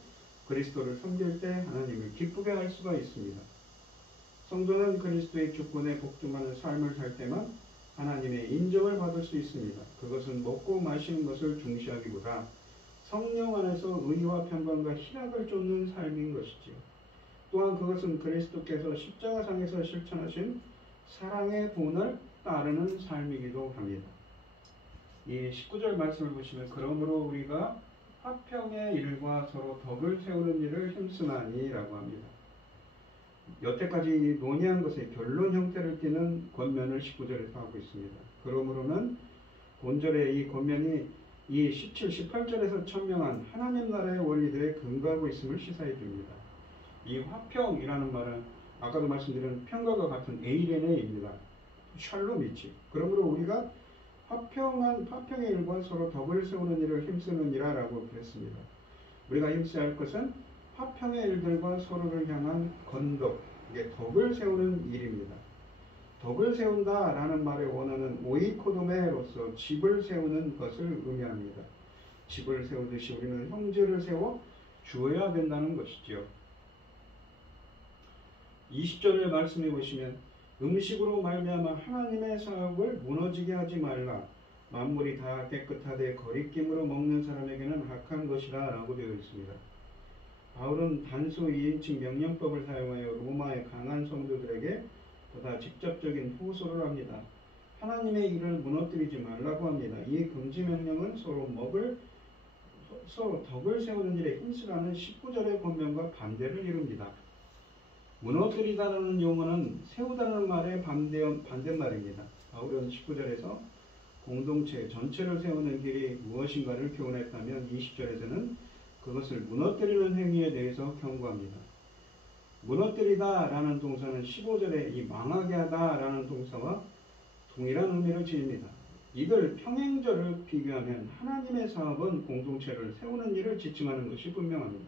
그리스도를 섬길 때 하나님을 기쁘게 할 수가 있습니다. 성도는 그리스도의 주권에 복종하는 삶을 살 때만 하나님의 인정을 받을 수 있습니다. 그것은 먹고 마시는 것을 중시하기보다 성령 안에서 의와 평강과 희락을 쫓는 삶인 것이지요. 또한 그것은 그리스도께서 십자가상에서 실천하신 사랑의 본을 따르는 삶이기도 합니다. 이 19절 말씀을 보시면 그러므로 우리가 화평의 일과 서로 덕을 세우는 일을 힘쓰나니 라고 합니다. 여태까지 논의한 것의 결론 형태를 띠는 권면을 19절에서 하고 있습니다. 그러므로는 본절의 이 권면이 이 17, 18절에서 천명한 하나님 나라의 원리들에 근거하고 있음을 시사해 줍니다. 이 화평이라는 말은 아까도 말씀드린 평가가 같은 에이레네입니다. 샬롬이지. 그러므로 우리가 화평의 일과 서로 덕을 세우는 일을 힘쓰느니라 라고 그랬습니다. 우리가 힘써야 할 것은 화평의 일들과 서로를 향한 건덕, 이게 덕을 세우는 일입니다. 덕을 세운다라는 말의 원어는 오이코도메로서 집을 세우는 것을 의미합니다. 집을 세우듯이 우리는 형제를 세워 주어야 된다는 것이죠. 20절의 말씀해 보시면 음식으로 말미암아 하나님의 사업을 무너지게 하지 말라. 만물이 다 깨끗하되 거리낌으로 먹는 사람에게는 악한 것이라 라고 되어 있습니다. 바울은 단수 2인칭 명령법을 사용하여 로마의 강한 성도들에게 보다 직접적인 호소를 합니다. 하나님의 일을 무너뜨리지 말라고 합니다. 이 금지 명령은 서로 덕을 세우는 일에 힘쓰라는 19절의 권면과 반대를 이룹니다. 무너뜨리다라는 용어는 세우다라는 말의 반대말입니다. 바울은 19절에서 공동체 전체를 세우는 길이 무엇인가를 교훈했다면 20절에서는 그것을 무너뜨리는 행위에 대해서 경고합니다. 무너뜨리다 라는 동사는 15절에 이 망하게 하다 라는 동사와 동일한 의미를 지닙니다. 이들 평행절을 비교하면 하나님의 사업은 공동체를 세우는 일을 지칭하는 것이 분명합니다.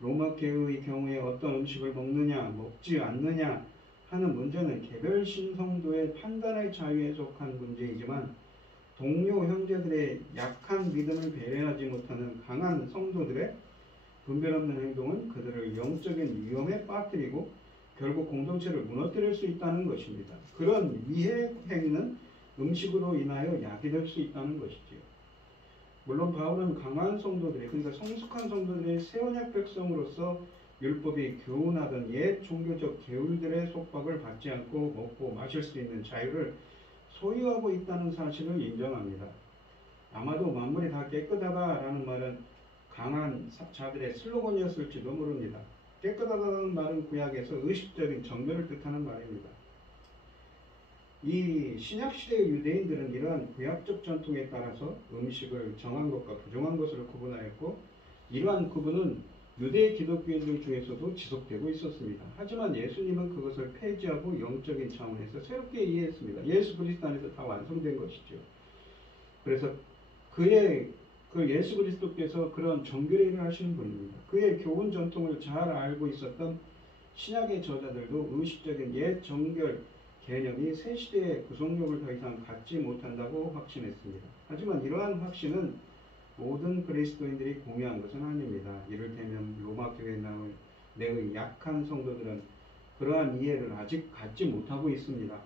로마교회의 경우에 어떤 음식을 먹느냐 먹지 않느냐 하는 문제는 개별 신성도의 판단의 자유에 속한 문제이지만 동료 형제들의 약한 믿음을 배려하지 못하는 강한 성도들의 분별 없는 행동은 그들을 영적인 위험에 빠뜨리고 결국 공동체를 무너뜨릴 수 있다는 것입니다. 그런 위해 행위는 음식으로 인하여 약이 될 수 있다는 것이지요. 물론 바울은 강한 성도들이, 그러니까 성숙한 성도들의 새 언약 백성으로서 율법이 교훈하던 옛 종교적 계율들의 속박을 받지 않고 먹고 마실 수 있는 자유를 소유하고 있다는 사실을 인정합니다. 아마도 만물이 다 깨끗하다라는 말은 강한 자들의 슬로건이었을지도 모릅니다. 깨끗하다는 말은 구약에서 의식적인 정결을 뜻하는 말입니다. 이 신약시대의 유대인들은 이러한 구약적 전통에 따라서 음식을 정한 것과 부정한 것으로 구분하였고 이러한 구분은 유대 기독교인들 중에서도 지속되고 있었습니다. 하지만 예수님은 그것을 폐지하고 영적인 차원에서 새롭게 이해했습니다. 예수 그리스도 안에서 다 완성된 것이죠. 그래서 그 예수 그리스도께서 그런 정결의 일을 하시는 분입니다. 그의 교훈 전통을 잘 알고 있었던 신약의 저자들도 의식적인 옛 정결 개념이 새 시대의 구속력을 더 이상 갖지 못한다고 확신했습니다. 하지만 이러한 확신은 모든 그리스도인들이 공유한 것은 아닙니다. 이를테면 로마 교회 내의 약한 성도들은 그러한 이해를 아직 갖지 못하고 있습니다.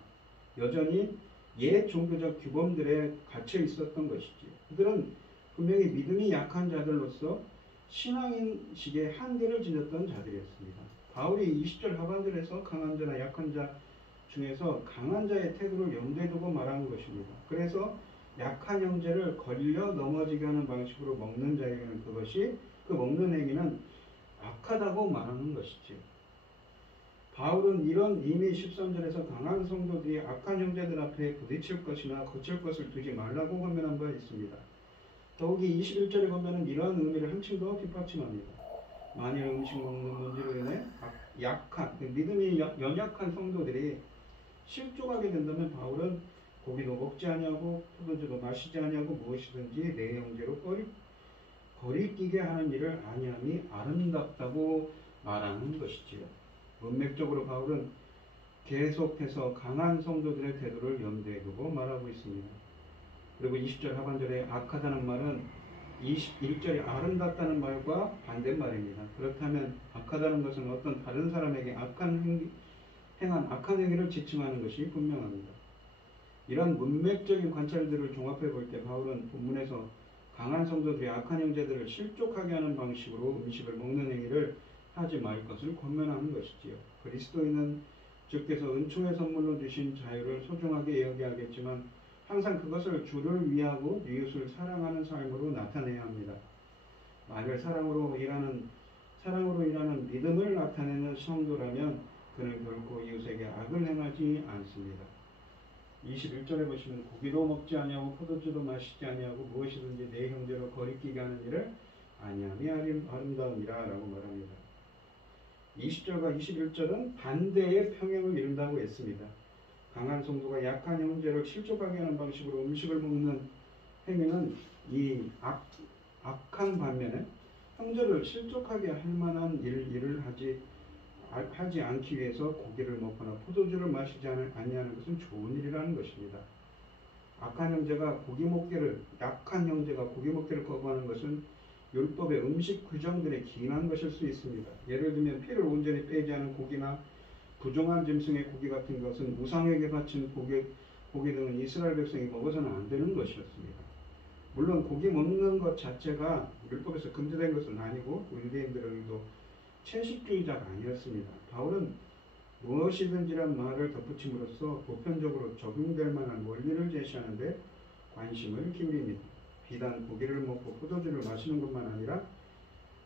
여전히 옛 종교적 규범들에 갇혀 있었던 것이지요. 그들은 분명히 믿음이 약한 자들로서 신앙인식의 한계를 지녔던 자들이었습니다. 바울이 20절 하반절에서 강한 자나 약한 자 중에서 강한 자의 태도를 염두에 두고 말하는 것입니다. 그래서 약한 형제를 걸려 넘어지게 하는 방식으로 먹는 자에게는 그 먹는 행위는 악하다고 말하는 것이지요. 바울은 이미 13절에서 강한 성도들이 악한 형제들 앞에 부딪힐 것이나 거칠 것을 두지 말라고 권면한 바 있습니다. 더욱이 21절에 보면 이러한 의미를 한층 더 뒷받침합니다. 만일 음식 먹는 문제로 인해 믿음이 연약한 성도들이 실족하게 된다면 바울은 고기도 먹지 아니하고 포도주도 마시지 아니하고 무엇이든지 내 형제로 거리끼게 하는 일을 아니함이 아름답다고 말하는 것이지요. 문맥적으로 바울은 계속해서 강한 성도들의 태도를 염두에 두고 말하고 있습니다. 그리고 20절 하반절에 악하다는 말은 21절에 아름답다는 말과 반대말입니다. 그렇다면 악하다는 것은 어떤 다른 사람에게 행한 악한 행위를 지칭하는 것이 분명합니다. 이런 문맥적인 관찰들을 종합해 볼 때 바울은 본문에서 강한 성도들이 악한 형제들을 실족하게 하는 방식으로 음식을 먹는 행위를 하지 말 것을 권면하는 것이지요. 그리스도인은 주께서 은총의 선물로 주신 자유를 소중하게 여겨야겠지만 항상 그것을 주를 위하고 이웃을 사랑하는 삶으로 나타내야 합니다. 만일 사랑으로 일하는 믿음을 나타내는 성도라면 그는 결코 이웃에게 악을 행하지 않습니다. 21절에 보시면 고기도 먹지 아니하고 포도주도 마시지 아니하고 무엇이든지 내 형제로 거리끼게 하는 일을 아니함이 아름다움이라 라고 말합니다. 20절과 21절은 반대의 평행을 이룬다고 했습니다. 강한 성도가 약한 형제를 실족하게 하는 방식으로 음식을 먹는 행위는 이 악한 반면에 형제를 실족하게 할 만한 일을 하지 않기 위해서 고기를 먹거나 포도주를 마시지 않냐는 것은 좋은 일이라는 것입니다. 약한 형제가 고기 먹기를 거부하는 것은 율법의 음식 규정들에 기인한 것일 수 있습니다. 예를 들면 피를 온전히 빼지 않은 고기나 부정한 짐승의 고기 같은 것은 우상에게 바친 고기 등은 이스라엘 백성이 먹어서는 안 되는 것이었습니다. 물론 고기 먹는 것 자체가 율법에서 금지된 것은 아니고 유대인들도 채식주의자가 아니었습니다. 바울은 무엇이든지란 말을 덧붙임으로써 보편적으로 적용될 만한 원리를 제시하는데 관심을 기울입니다. 비단 고기를 먹고 포도주를 마시는 것만 아니라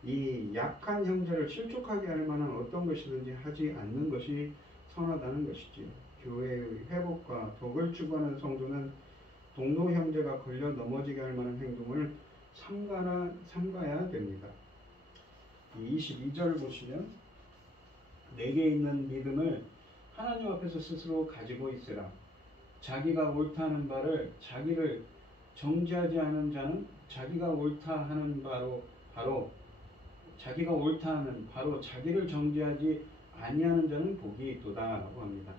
이 약한 형제를 실족하게 할 만한 어떤 것이든지 하지 않는 것이 선하다는 것이지요. 교회의 회복과 덕을 추구하는 성도는 동료 형제가 걸려 넘어지게 할 만한 행동을 삼가야 됩니다. 22절 보시면 내게 있는 믿음을 하나님 앞에서 스스로 가지고 있으라. 자기가 옳다는 바를 자기를 정죄하지 않은 자는 자기가 옳다 하는 바로 자기가 옳다 하는 바로 자기를 정죄하지 아니하는 자는 복이 있도다라고 합니다.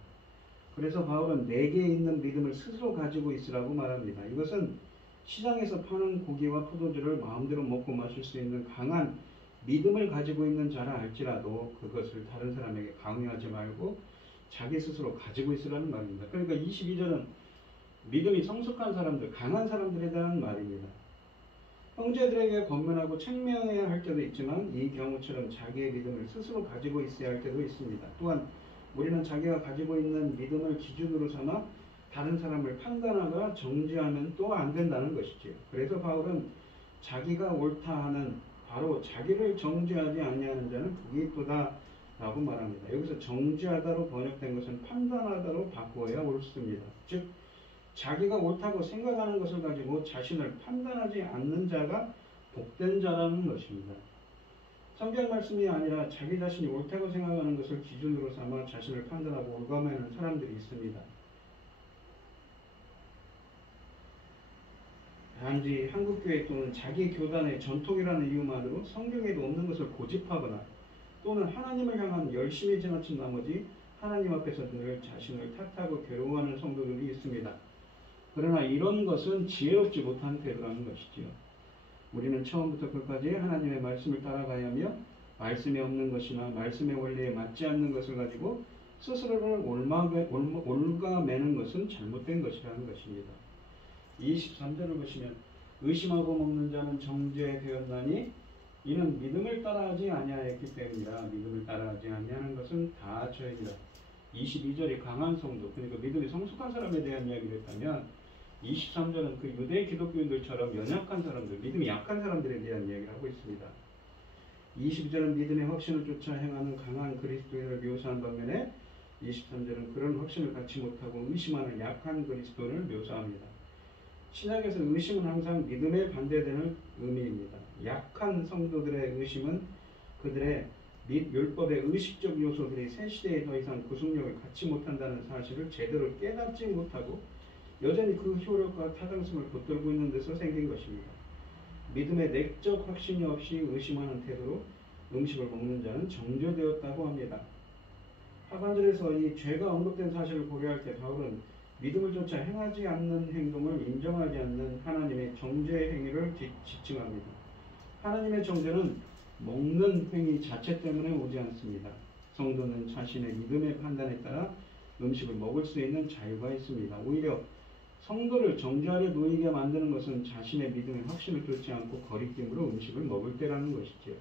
그래서 바울은 내게 있는 믿음을 스스로 가지고 있으라고 말합니다. 이것은 시장에서 파는 고기와 포도주를 마음대로 먹고 마실 수 있는 강한 믿음을 가지고 있는 자라 할지라도 그것을 다른 사람에게 강요하지 말고 자기 스스로 가지고 있으라는 말입니다. 그러니까 22절은 믿음이 성숙한 사람들, 강한 사람들에 대한 말입니다. 형제들에게 권면하고 책명해야 할 때도 있지만 이 경우처럼 자기의 믿음을 스스로 가지고 있어야 할 때도 있습니다. 또한 우리는 자기가 가지고 있는 믿음을 기준으로 삼아 다른 사람을 판단하거나 정죄하면 또 안 된다는 것이지요. 그래서 바울은 자기가 옳다 하는 바로 자기를 정죄하지 아니하는 자는 복이 있도다 라고 말합니다. 여기서 정죄하다로 번역된 것은 판단하다로 바꾸어야 옳습니다. 즉 자기가 옳다고 생각하는 것을 가지고 자신을 판단하지 않는 자가 복된 자라는 것입니다. 성경 말씀이 아니라 자기 자신이 옳다고 생각하는 것을 기준으로 삼아 자신을 판단하고 올가매는 사람들이 있습니다. 단지 한국교회 또는 자기 교단의 전통이라는 이유만으로 성경에도 없는 것을 고집하거나 또는 하나님을 향한 열심히 지나친 나머지 하나님 앞에서 늘 자신을 탓하고 괴로워하는 성도들이 있습니다. 그러나 이런 것은 지혜롭지 못한 태도라는 것이지요. 우리는 처음부터 끝까지 하나님의 말씀을 따라가야 하며 말씀에 없는 것이나 말씀의 원리에 맞지 않는 것을 가지고 스스로를 올가매는 것은 잘못된 것이라는 것입니다. 23절을 보시면 의심하고 먹는 자는 정죄되었나니 이는 믿음을 따라하지 아니하였기 때문이라. 믿음을 따라하지 아니하는 것은 다 죄이라. 22절이 강한 성도, 그러니까 믿음이 성숙한 사람에 대한 이야기를 했다면 23절은 그 유대 기독교인들처럼 연약한 사람들, 믿음이 약한 사람들에 대한 이야기를 하고 있습니다. 22절은 믿음의 확신을 쫓아 행하는 강한 그리스도인을 묘사한 반면에 23절은 그런 확신을 갖지 못하고 의심하는 약한 그리스도인을 묘사합니다. 신약에서 의심은 항상 믿음에 반대되는 의미입니다. 약한 성도들의 의심은 그들의 및 율법의 의식적 요소들이 새 시대에 더 이상 구속력을 갖지 못한다는 사실을 제대로 깨닫지 못하고 여전히 그 효력과 타당성을 붙들고 있는 데서 생긴 것입니다. 믿음의 내적 확신이 없이 의심하는 태도로 음식을 먹는 자는 정죄되었다고 합니다. 하반절에서 이 죄가 언급된 사실을 고려할 때 바울은 믿음을 쫓아 행하지 않는 행동을 인정하지 않는 하나님의 정죄 행위를 지칭합니다. 하나님의 정죄는 먹는 행위 자체 때문에 오지 않습니다. 성도는 자신의 믿음의 판단에 따라 음식을 먹을 수 있는 자유가 있습니다. 오히려 성도를 정죄하려 놓이게 만드는 것은 자신의 믿음의 확신을 쫓지 않고 거리낌으로 음식을 먹을 때라는 것이지요.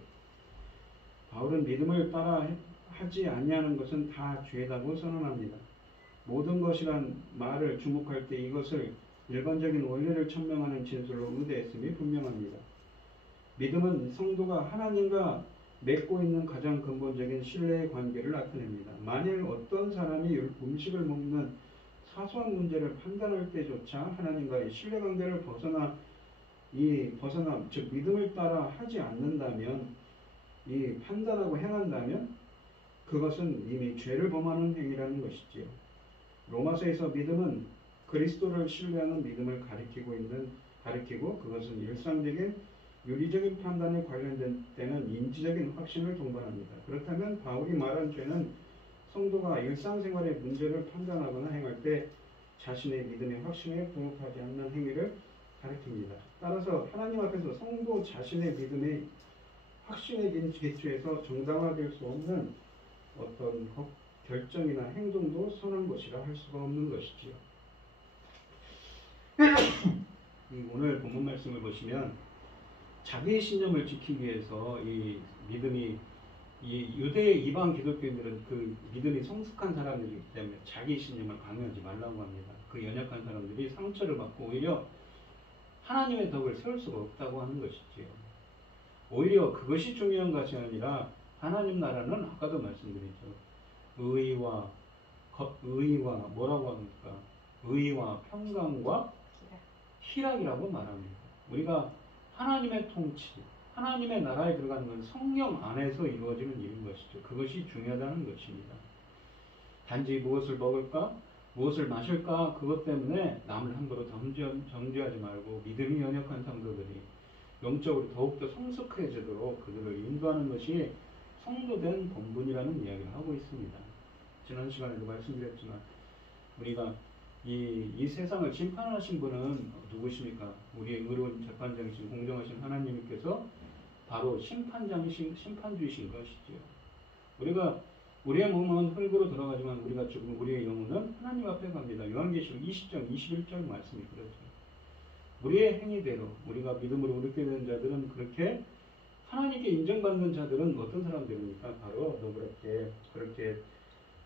바울은 믿음을 따라 하지 아니하는 것은 다 죄다고 선언합니다. 모든 것이란 말을 주목할 때 이것을 일반적인 원리를 천명하는 진술로 의대했음이 분명합니다. 믿음은 성도가 하나님과 맺고 있는 가장 근본적인 신뢰의 관계를 나타냅니다. 만일 어떤 사람이 음식을 먹는 사소한 문제를 판단할 때조차 하나님과의 신뢰관계를 벗어나 즉 믿음을 따라 하지 않는다면, 이 판단하고 행한다면 그것은 이미 죄를 범하는 행위라는 것이지요. 로마서에서 믿음은 그리스도를 신뢰하는 믿음을 가리키고 그것은 일상적인 윤리적인 판단에 관련된 때는 인지적인 확신을 동반합니다. 그렇다면 바울이 말한 죄는 성도가 일상생활의 문제를 판단하거나 행할 때 자신의 믿음의 확신에 부합하지 않는 행위를 가리킵니다. 따라서 하나님 앞에서 성도 자신의 믿음의 확신에 기초해서 정당화될 수 없는 어떤 결정이나 행동도 선한 것이라 할 수가 없는 것이지요. 오늘 본문 말씀을 보시면 자기의 신념을 지키기 위해서 이 믿음이 이 유대 이방 기독교인들은 그 믿음이 성숙한 사람들이기 때문에 자기 신념을 강요하지 말라고 합니다. 그 연약한 사람들이 상처를 받고 오히려 하나님의 덕을 세울 수가 없다고 하는 것이지요. 오히려 그것이 중요한 것이 아니라 하나님 나라는 아까도 말씀드렸죠. 의와 뭐라고 합니까? 의와 평강과 희락이라고 말합니다. 우리가 하나님의 통치, 하나님의 나라에 들어가는 것은 성령 안에서 이루어지는 일인 것이죠. 그것이 중요하다는 것입니다. 단지 무엇을 먹을까? 무엇을 마실까? 그것 때문에 남을 함부로 정죄하지 말고 믿음이 연약한 성도들이 영적으로 더욱더 성숙해지도록 그들을 인도하는 것이 성도된 본분이라는 이야기를 하고 있습니다. 지난 시간에도 말씀드렸지만 우리가 이 세상을 심판하신 분은 누구십니까? 우리의 의로운 재판장이신 공정하신 하나님께서 바로 심판주이신 것이지요. 우리의 몸은 흙으로 들어가지만 우리가 죽으면 우리의 영혼은 하나님 앞에 갑니다. 요한계시록 20장 21절 말씀이 그렇죠. 우리의 행위대로 우리가 믿음으로 얻게 된 자들은 그렇게 하나님께 인정받는 자들은 어떤 사람들입니까? 바로 너그럽게 그렇게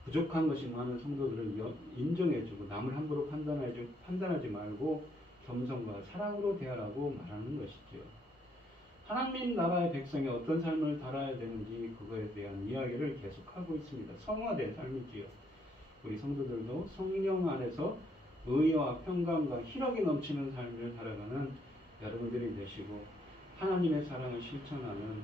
부족한 것이 많은 성도들을 인정해주고 남을 함부로 판단하지 말고 겸손과 사랑으로 대하라고 말하는 것이지요. 하나님 나라의 백성이 어떤 삶을 살아야 되는지 그거에 대한 이야기를 계속하고 있습니다. 성화된 삶이지요. 우리 성도들도 성령 안에서 의와 평강과 희락이 넘치는 삶을 살아가는 여러분들이 되시고 하나님의 사랑을 실천하는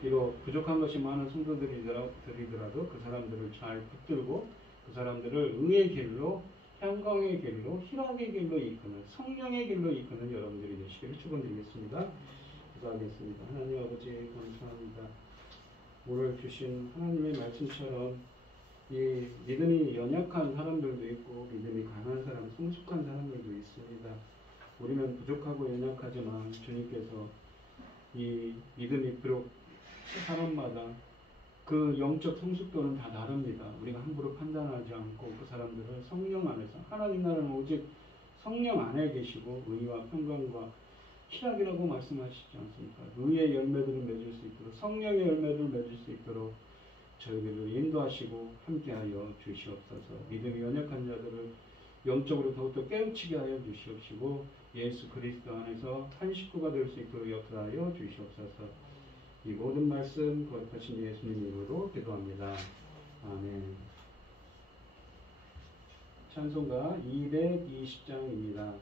비록 부족한 것이 많은 성도들이더라도 그 사람들을 잘 붙들고 그 사람들을 의의 길로 평강의 길로 희락의 길로 이끄는 성령의 길로 이끄는 여러분들이 되시기를 축원드리겠습니다. 기도하겠습니다. 하나님 아버지 감사합니다. 오늘 주신 하나님의 말씀처럼 이 믿음이 연약한 사람들도 있고 믿음이 강한 사람, 성숙한 사람들도 있습니다. 우리는 부족하고 연약하지만 주님께서 이 믿음이 비록 사람마다 그 영적 성숙도는 다 다릅니다. 우리가 함부로 판단하지 않고 그 사람들을 성령 안에서 하나님 나라는 오직 성령 안에 계시고 의와 평강과 희락이라고 말씀하시지 않습니까? 의의 열매들을 맺을 수 있도록 성령의 열매들을 맺을 수 있도록 저희들을 인도하시고 함께하여 주시옵소서. 믿음이 연약한 자들을 영적으로 더욱더 깨우치게 하여 주시옵시고 예수 그리스도 안에서 한 식구가 될 수 있도록 역사하여 주시옵소서. 이 모든 말씀 거룩하신 예수님 이름으로 기도합니다. 아멘. 찬송가 220장입니다.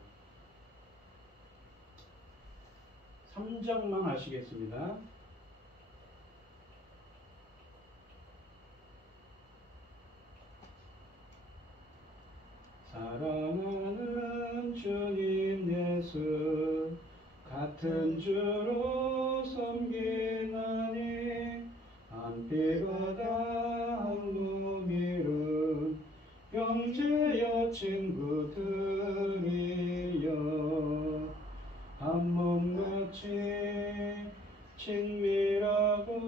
3장만 하시겠습니다. 사랑하는 주님 예수 같은 주로 섬기나니 한 피바다 한 몸이른 형제여 친구들이여 한 몸같이 친밀하고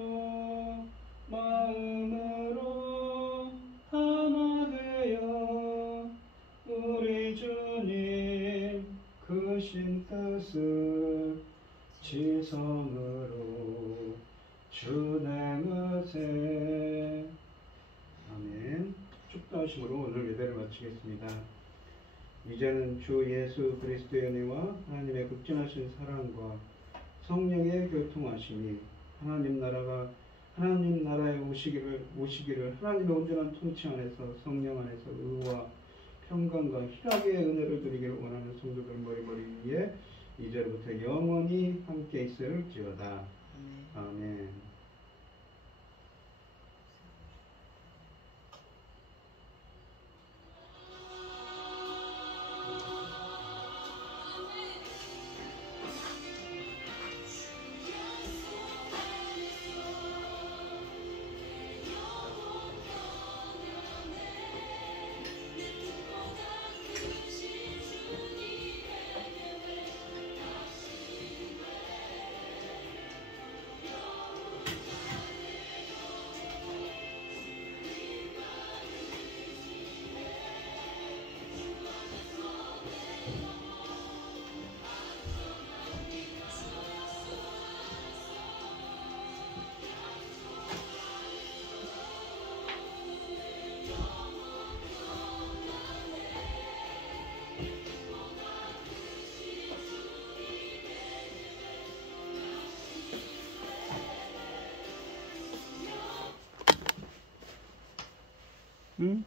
마음으로 하나 되어 우리 주님 크신 뜻을 지성으로 준행하세. 아멘. 축도하심으로 오늘 예배를 마치겠습니다. 이제는 주 예수 그리스도의 은혜와 하나님의 극진하신 사랑과 성령의 교통하심이 하나님 나라에 오시기를 하나님의 온전한 통치 안에서 성령 안에서 의와 평강과 희락의 은혜를 드리기를 원하는 성도들 머리 위에 이제부터 영원히 함께 있을지어다. 아멘. 응?